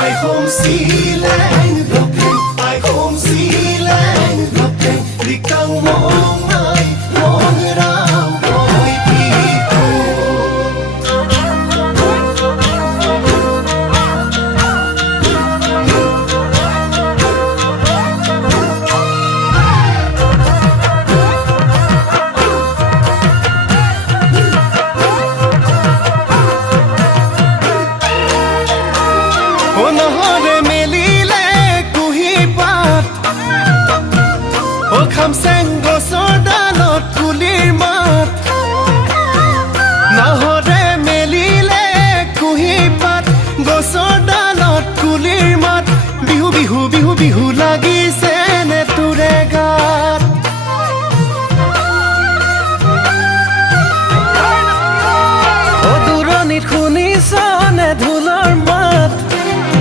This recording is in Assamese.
I home Sealand Broken I home Sealand Broken Đi căng mong ai mong ram ôi people নহৰে মেলিলে কুহি পাত খামচেং গছৰ ডালত কুলিৰ মাত নহৰে মেলিলে কুহি পাত গছৰ ডালত কুলিৰ মাত বিহু বিহু বিহু বিহু লাগে